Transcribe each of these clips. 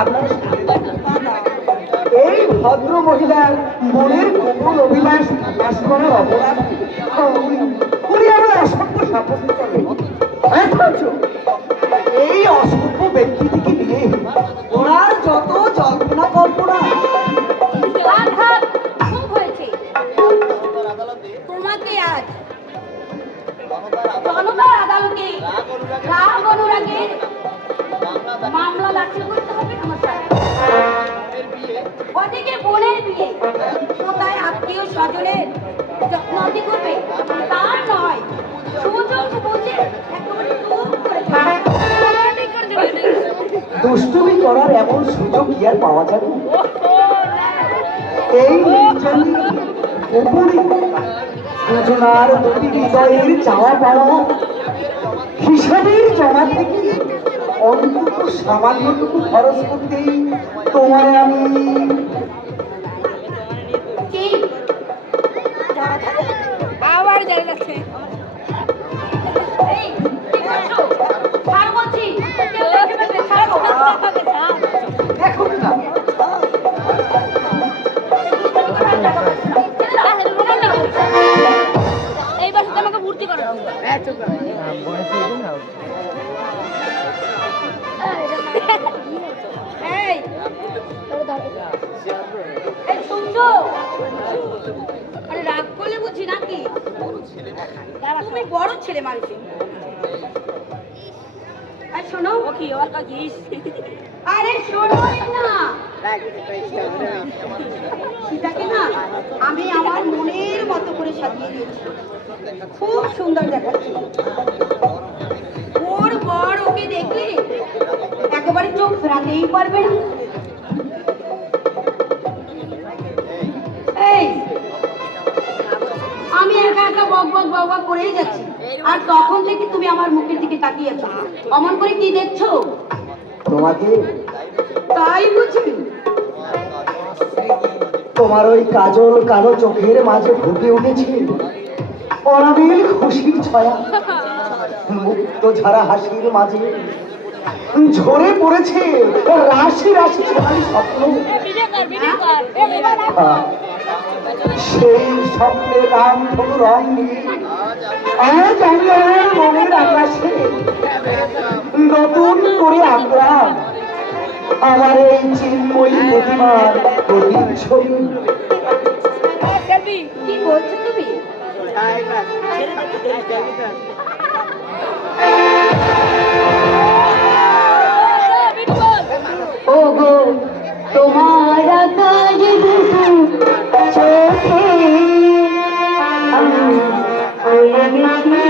আপনার এই ভদ্র মহিলার মনের কোমল অভিলাষ প্রকাশ করার অপরাধ উনি আমার অসভ্য সাব্যস্ত করলেন। এই অসভ্য ব্যক্তি থেকে নিয়ে ওনার যত জল্পনা কল্পনা। খুব হয়েছে, তোমাকে আজ জনতার আদালতে রাগ অনুরাগের মামলা দাখিল করতে হবে। আমার ওদিকে বোনের বিয়ে, কোথায় আত্মীয় স্বজনের যত্ন করবে তা নয়, সুযোগ বুঝে একেবারে দুষ্টুমি করার এমন সুযোগ কি আর পাওয়া যাবে? এই দুজনার দুটি হৃদয়ের চাওয়া পাওয়া হিসাবের জমা থেকে অন্তত সামান্যটুকু খরচ করতেই তোমায় আমি আবার জানা যাচ্ছে। এই বছর আমাকে ভর্তি করো। রাগ করলে বুঝি নাকি তুমি বড় ছেলে মানুষ। শোনো কি আরে শোনো না, সেটাকে না আমি আমার মনের মতো করে সাজিয়ে দিয়েছি, খুব সুন্দর দেখাচ্ছি। ওর বর ওকে দেখলে একেবারে চোখ ফেরাতেই পারবে না। এই আমি একা একা বক বক বক বক করেই যাচ্ছি, আর তখন থেকে তুমি আমার মুখের দিকে তাকিয়েছো, অমন করে কি দেখছো? তোমাকে তাই বুঝি তোমার ওই কাজল কালো চোখের মাঝে ফুটে উঠেছে অনাবিল খুশির ছায়া, মুক্ত ঝাড়া হাসির মাঝে ঝরে পড়েছে রাশি রাশি সোনালি স্বপ্ন। সেই স্বপ্নের রাম ধনু রং নিয়ে আজ আমি আমার মনের আকাশে নতুন করে আঁকলাম আমার এই চিন্ময়ী প্রতিমার প্রতিচ্ছবি। কি বলছো তুমি? ও গো তোমার কাজ চোখে আমি হয়ে গেছি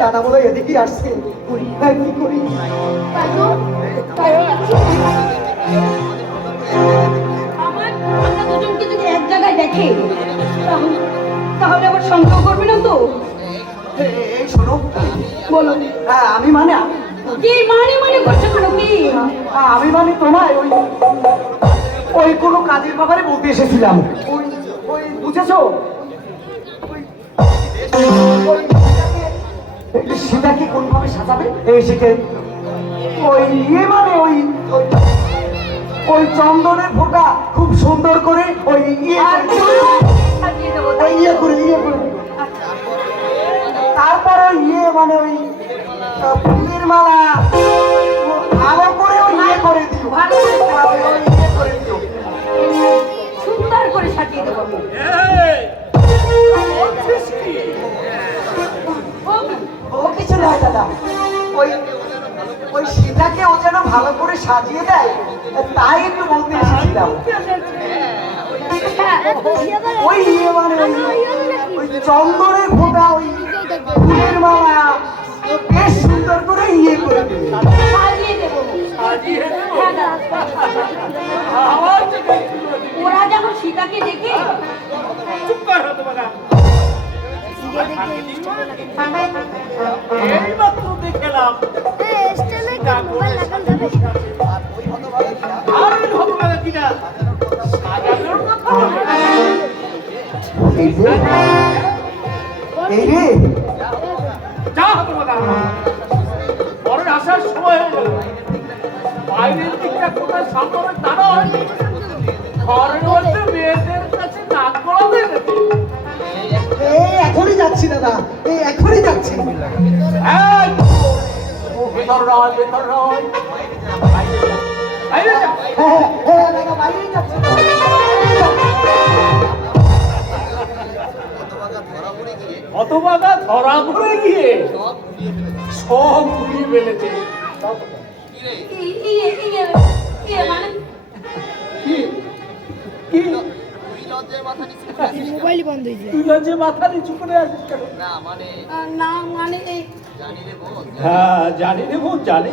দাদা বলে এদিকে আসছে কি করি আমরা দুজনকে যদি এক জায়গায় দেখে তাহলে আবার সন্দেহ করবে না তো? এই শোনো, বলো। আমি মানে কি মানে করছো কেন? কি আমি মানে তোমায় ওই কোনো কাজের ব্যাপারে বলতে এসেছিলাম। ওই ওই বুঝেছো, সীতাকে কোনভাবে সাজাবে সেকে ওই মানে ওই ওই চন্দনের ফোঁটা খুব সুন্দর করে ওই তারপরে মানে ওই ফুলের মালা ভালো করে ওই করে দিও, ভালো করে দিও, সুন্দর করে সাজিয়ে দেবো। ও কিছু নয় দাদা, ওই ওই সীতাকে ও যেন ভালো করে সাজিয়ে দেয় তাই একটু বলতে এসেছিলাম। ওই মানে ওই চন্দনের ফোঁটা ওই ফুলের মালা বেশ সুন্দর করে করে দেবে, সাজিয়ে দেবো। ওরা যেমন সীতাকে দেখে এইমাত্র দেখলাম আর ভগবান কিনা সাজানোর কথা এই রে যা ভগবান পরের আসার সময় হয়ে গেল। বাইরের দিকটা কোথায় সামনে তারা হয়নি, ঘরের মধ্যে মেয়েদের কাছে নাক গলাতে গেছে। এখনই যাচ্ছি দাদা, এখনই যাচ্ছি। ভেতর নয়, ভেতর নয়, বাইরে যা। দাদা বাইরেই যাচ্ছি। হতভাগা ধরা পড়ে গিয়ে সব ঘুরিয়ে ফেলেছে। মানে মোবাইল বন্ধ হয়েছে। তুই লজ্জে মাথা নিচু করে আসিস কেন? না মানে এই হ্যাঁ জানি রে বোন, জানি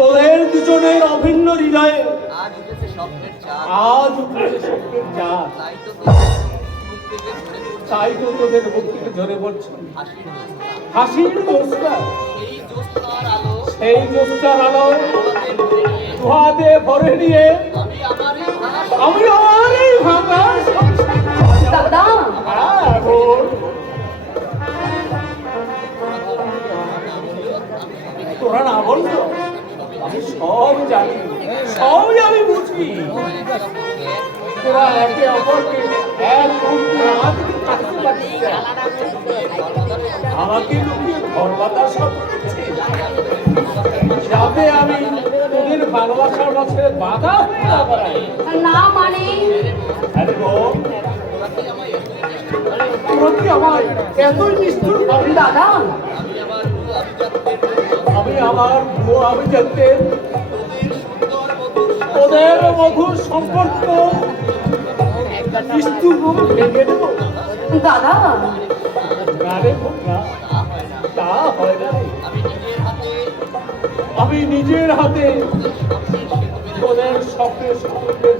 তোদের দুজনের অভিন্ন হৃদয়ে আজ উঠেছে স্বপ্নের চাঁদ। তাই তো তোদের মুখ থেকে ঝরে পড়ছে হাসির জ্যোৎস্না। সেই জ্যোৎস্নার আলো ধোঁয়াতে ভরে নিয়ে আমি আমার এই ভাঙা দাদা তোরা না বলতো, আমি সব জানি, সবই আমি বুঝি। তোরা একে অপরকে এক মুহূর্তে থাকতে পারছিস না। আমাকে লুকিয়ে ঘর বাতাস করছে যাতে আমি তোদের ভালোবাসার মাঝে বাধা না করাই। না মানে আরে বোন, তোরা কি আমার এতই নিষ্ঠুর ভাবি? দাদা আমি আমার ভুয়ো আমি জানতে তোদের মধুর সম্পর্ক নিষ্ঠুর ভাবে ভেঙে দেব। দাদা না রে বোনরা, তা হয় না। আমি নিজের হাতে তোদের স্বপ্নের সম্পর্কে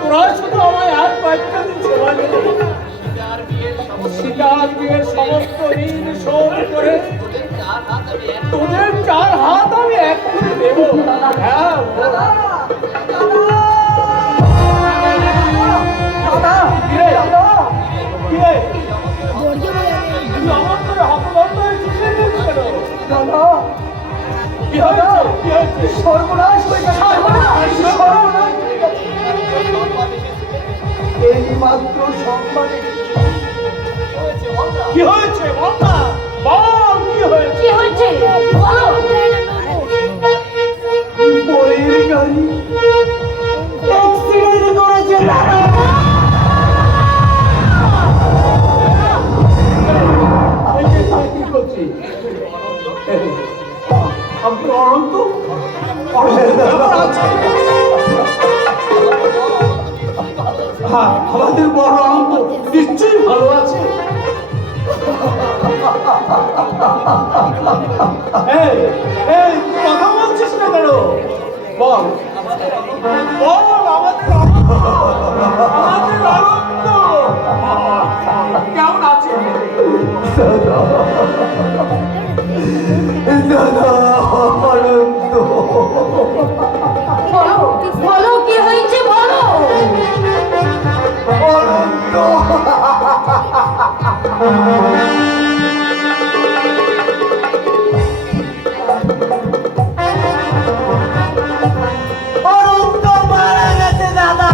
তোরা শুধু আমায় আর কয়েকটা দিন সময় দেবে। সীতার বিয়ের সমস্ত ঋণ শোধ করে তোদের 4 হাত আমি এক করে দেব। হ্যাঁ দাদা কি রে? দাদা কি রে? তুই আমার করে হতভম্ব হয়ে চুপে গেছিস কেন? দাদা কি হয়েছে? কি হয়েছে? সর্বনাশ হয়ে গেছে সর্বনাশ হয়ে গেছে। এই মাত্র সম্মানে কি হয়েছে বল না, বল কি হয়েছে? কি হয়েছে বলো। বইয়ের গাড়ি অ্যাক্সিডেন্ট করেছে দাদা। এই যে তুই কি করছিস? আমি তো অনন্ত হ্যাঁ, আমাদের বড় অনন্ত নিশ্চয়ই ভালো আছে। এই এই কথা বলছিস না কেন? বল বল আমাদের অনন্ত কেমন আছে? দাদা অনন্ত বলো বলো কি হয়েছে বলো। অনন্ত অনন্ত মারা গেছে দাদা।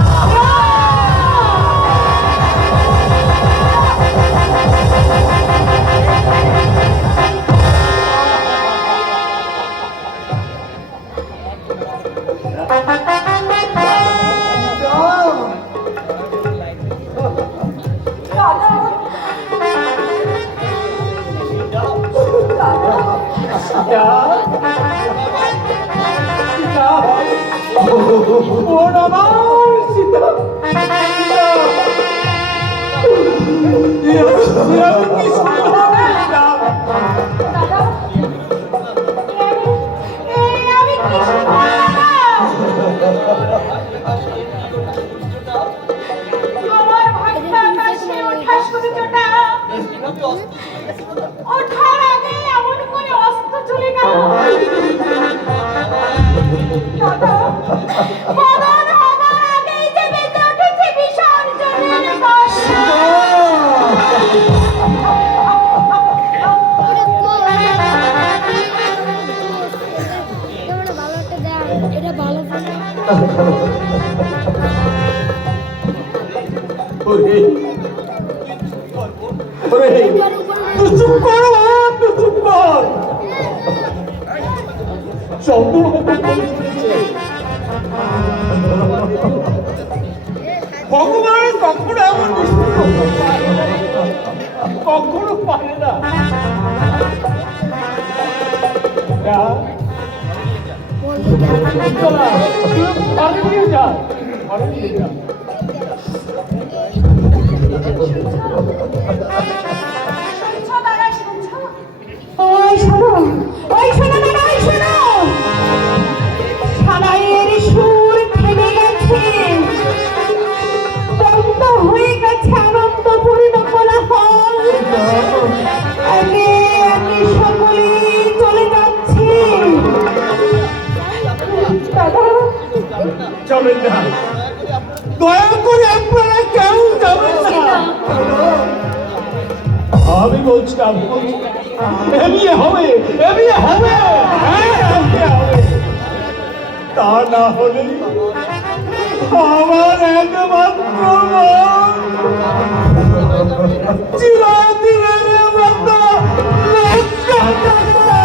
দাদা আমি কিছু আমার ভাইটা আকাশে ওঠা সূর্যটা ওঠার আগে এমন করে অস্ত চলে গেল। দাদা মদন হবার আগেই যে বেঁচে উঠেছে বিসর্জনের বর্ষা। এটা ভালো তুই চুপ কর, তুই চুপ কর। ভগবান কখনো এমন কখনো পারে না। ঘরে নিয়ে যা, ঘরে নিয়ে যা। শুনছো দাদা শুনছো? ওই শোনো ওই শোনো দাদা ওই শোনো। সানাইয়ের সুর থেমে গেছে, বন্ধ হয়ে গেছে আনন্দপূর্ণ কোলাহল। একে একে সকলে চলে যাচ্ছে। দাদা যাবেন না, দয়া করে আপনারা কেউ যাবেন না। আমি বলছি এমনি হবে, এমনি হবে, হ্যাঁ, এমনি হবে। তা না হলে আমার একমাত্র চিরদিনের মতো লজ্জা থাকবে।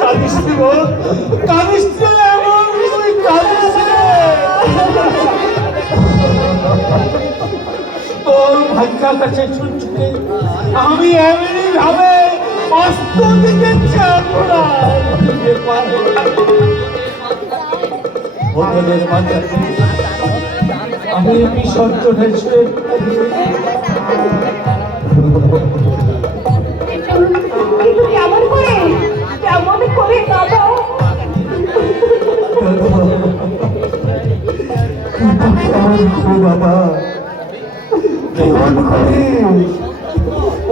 কাঁদিস নি বল, কাঁদিস নি এমন তুই কাঁদিস নি। তোর ভাগ্যা কাছে ছুটছুটে আমি এমনি ভাবে অস্ত দিকে চাপড়া বন্ধুদের মাঝে আমি বিসর্জনের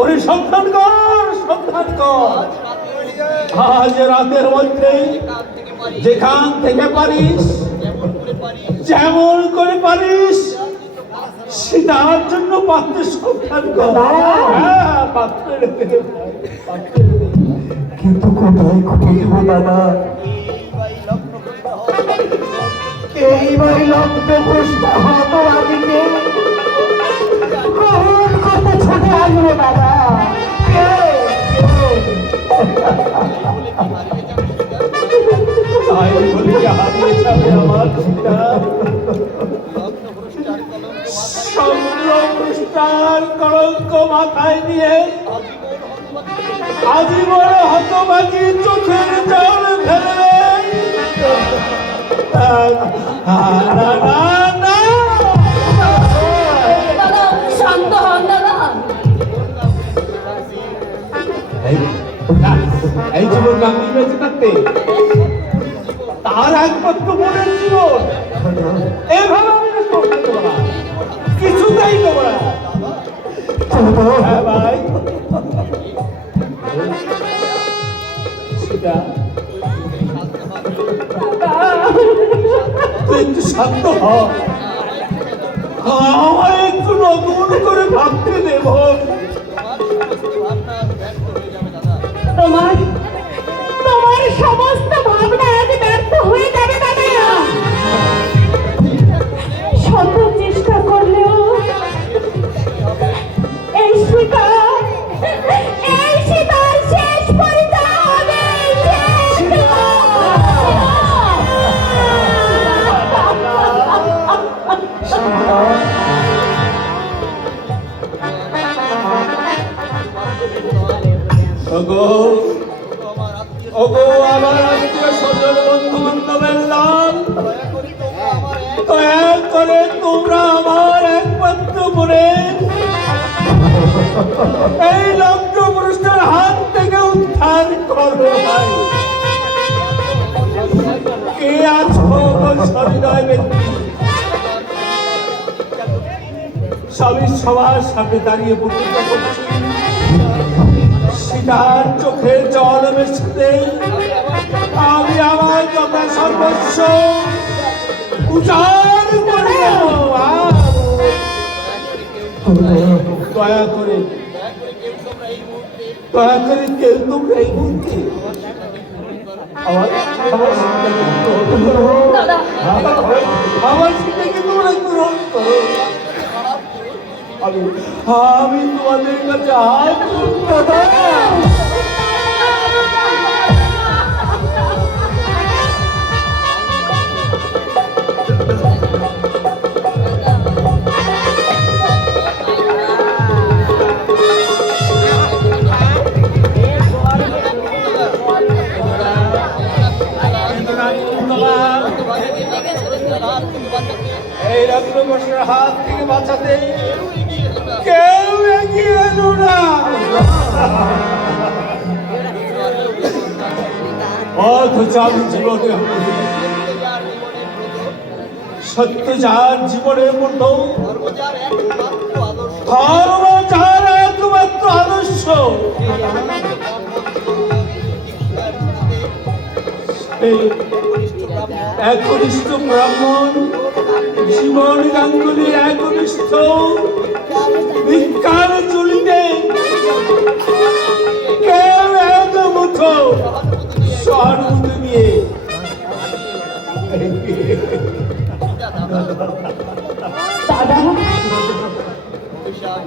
ওরে সন্ধান কর, সন্ধান কর। আজ রাতের মধ্যেই যেখান থেকে পারিস, যেমন করে পারিস, সেটার জন্য পাত্রের সন্ধান কর। হ্যাঁ, পাত্রের কিন্তু কোথায় খুঁজব দাদা? এইবার লক্ষ্য প্রশ্ন হত আদিকে কোন কথা ছুটে আসবো দাদা? তাই বলে কি হারিয়ে যাবে আমার সীতা? সম্ভ্রষ্টার কলঙ্ক মাথায় নিয়ে আজীবন হতভাগী চোখের জল ফেলে দাদা শান্ত হন দাদা। এই জীবন বাকি বেঁচে থাকতে তার একমাত্র মনের জীবন এভাবে আমি নষ্ট করতে দেবো না, কিছুতেই দেবো না। হ্যাঁ ভাই, সেটা তুই একটু শান্ত হ, আমার একটু নতুন করে ভাবতে দেব। তোমার তোমার সমস্ত ভাবনা আজ ব্যর্থ হয়ে যাবে দাদা। শত চেষ্টা করলেও এই শিকার শেষ পরিচয় হবে। ওগো ওগো আমার আত্মীয় স্বজন বন্ধু বান্ধবের লাল, দয়া করে তোমরা আমার একমাত্র মনে এই লগ্ন পুরুষের হাত থেকে উদ্ধার করো ভাই। কে আছো সবিনয় ব্যক্তি, সবই সবার সামনে দাঁড়িয়ে প্রতিজ্ঞা করছি, সীতার চোখের জল মেশাতে আমি আমার যথা সর্বস্ব উজাড় করে দেব। দয়া করে কেউ তোমরা এই মুহূর্তে আমার সীতাকে তোমরা গ্রহণ করো। আমি তোমাদের কাছে হাত এই রক্তবর্ষের হাত থেকে বাঁচাতে কেউ এগিয়ে এলো না। অথচ আমি জীবনে সত্য যার জীবনের মতো ধর্ম যার একমাত্র আদর্শ, একনিষ্ঠ ব্রাহ্মণ জীবন গাঙ্গুলির একনিষ্ঠ ভিক্ষার চুলিতে কেউ এক মুঠো সহানুভূতি নিয়ে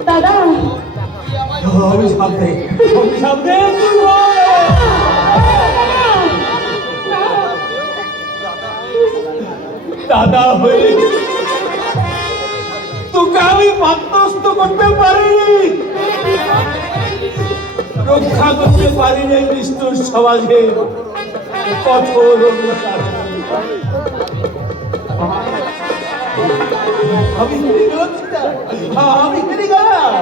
দাদা অভিশাপে দাদা হয়ে তোকে আমি পাত্রস্থ করতে পারিনি, রক্ষা করতে পারিনি নিষ্ঠুর সমাজে কঠোর অত্যাচার। আমি হেরে গেলাম, আমি হেরে গেলাম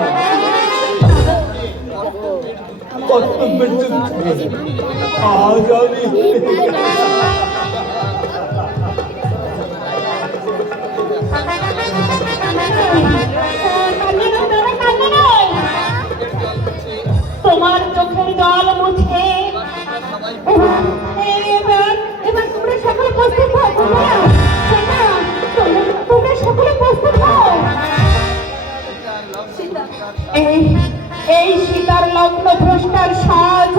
কর্তব্যের জন্য। আজ আমি এবার তোমরা সকলে প্রস্তুত হও তোমরা সকলে প্রস্তুত হও এই সীতার লগ্ন ভ্রষ্টার সাজ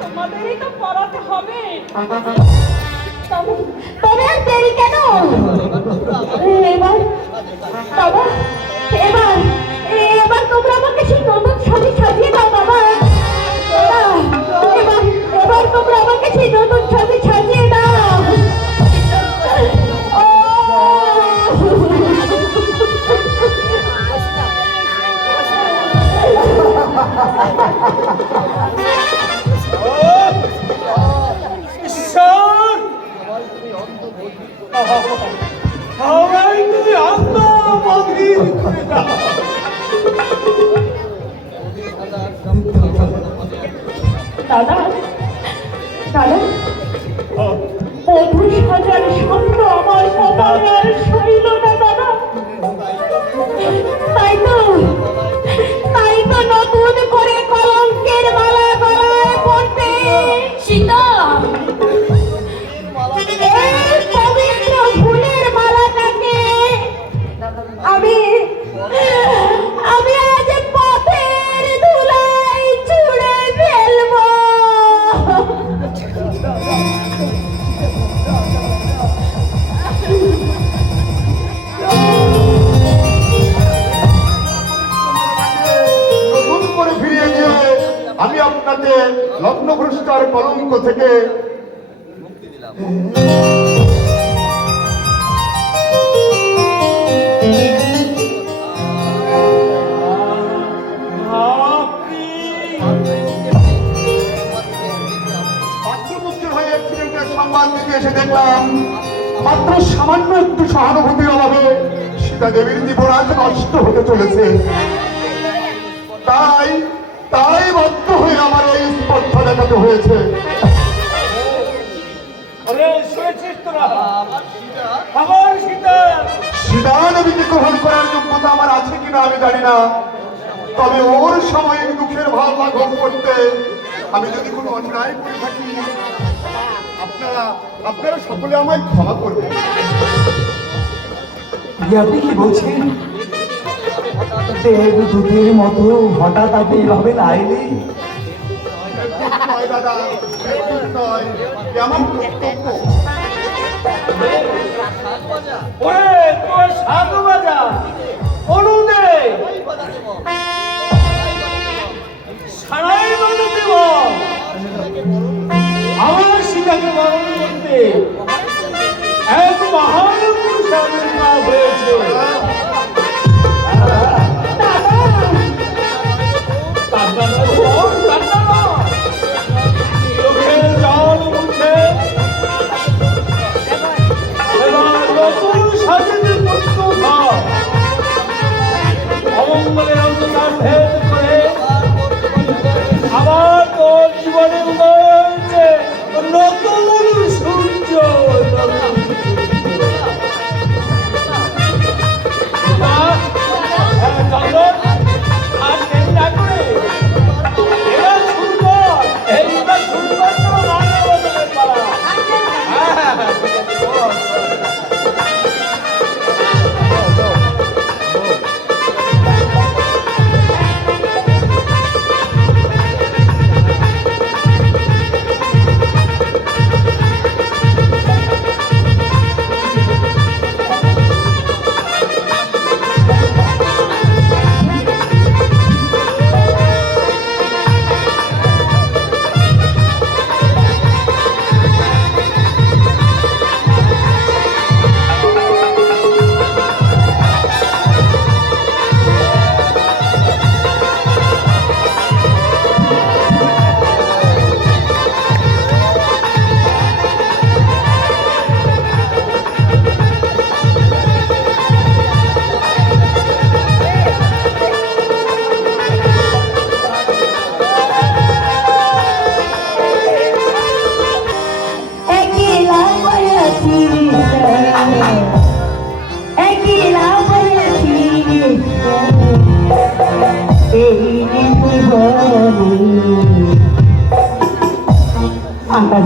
তোমাদেরই তো পড়াতে হবে তবে আর দেরি কেন এবার তোমরা আমাকে সেই নতুন ছবি সাজিয়ে দাও বাবা এবার তোমরা আমাকে সেই নতুন ছবি সাজিয়ে দাও ঈশ্বর, আমায় তুমি অন্ধ বধির করে দাও। দাদা বধূ সাজার স্বপ্ন আমার কপালে আর সইল না দাদা তাই তো নতুন করে কলঙ্কের মালা গলায় পড়তে সীতা এই পবিত্র ফুলের মালাটাকে আমি আজ পথের ধুলায় ছুঁড়ে ফেলবো নতুন করে ফিরিয়ে দিয়ে আমি আপনাকে লগ্নভ্রষ্টার কলঙ্ক থেকে মুক্তি দিলাম। পাত্রপুত্রের হয়ে অ্যাক্সিডেন্টের সংবাদ দিতে এসে দেখলাম মাত্র সামান্য একটু সহানুভূতির অভাবে সীতা দেবীর জীবন আজ নষ্ট হতে চলেছে। তাই বাধ্য হয়ে আমার এই স্পর্ধা দেখাতে হয়েছে। আমার সীতা সীতা দেবীকে গ্রহণ করার যোগ্যতা আমার আছে কিনা আমি জানি না, তবে ওর সময়ে দুঃখের ভাব লাঘব করতে আমি যদি কোনো অন্যায় করে থাকি আপনারা সকলে আমায় ক্ষমা করবেন। আপনি কি বলছেন? দেবদূতের মতো হঠাৎ আপনি এভাবে লাইলে নয় দাদা, এরকম নয়, এ আমার কর্তব্য। ওরে তোর সাধু বাজা অনুদে সারাই বাজা দেব আমার সীতাকে বরণ করতে এক মহান পুরুষ আবির্ভাব হয়েছে। চোখের জল মুছে এবার নতুন সাজেতে প্রস্তুত হও। অমঙ্গলের অন্ধকার ভেদ করে আবার তোর জীবনে উদয় হয়েছে নতুন সূর্য। আর দেরি না করে এবার শুরু কর, এইবার শুরু কর তোর রান্না পালা। এই জীবনে I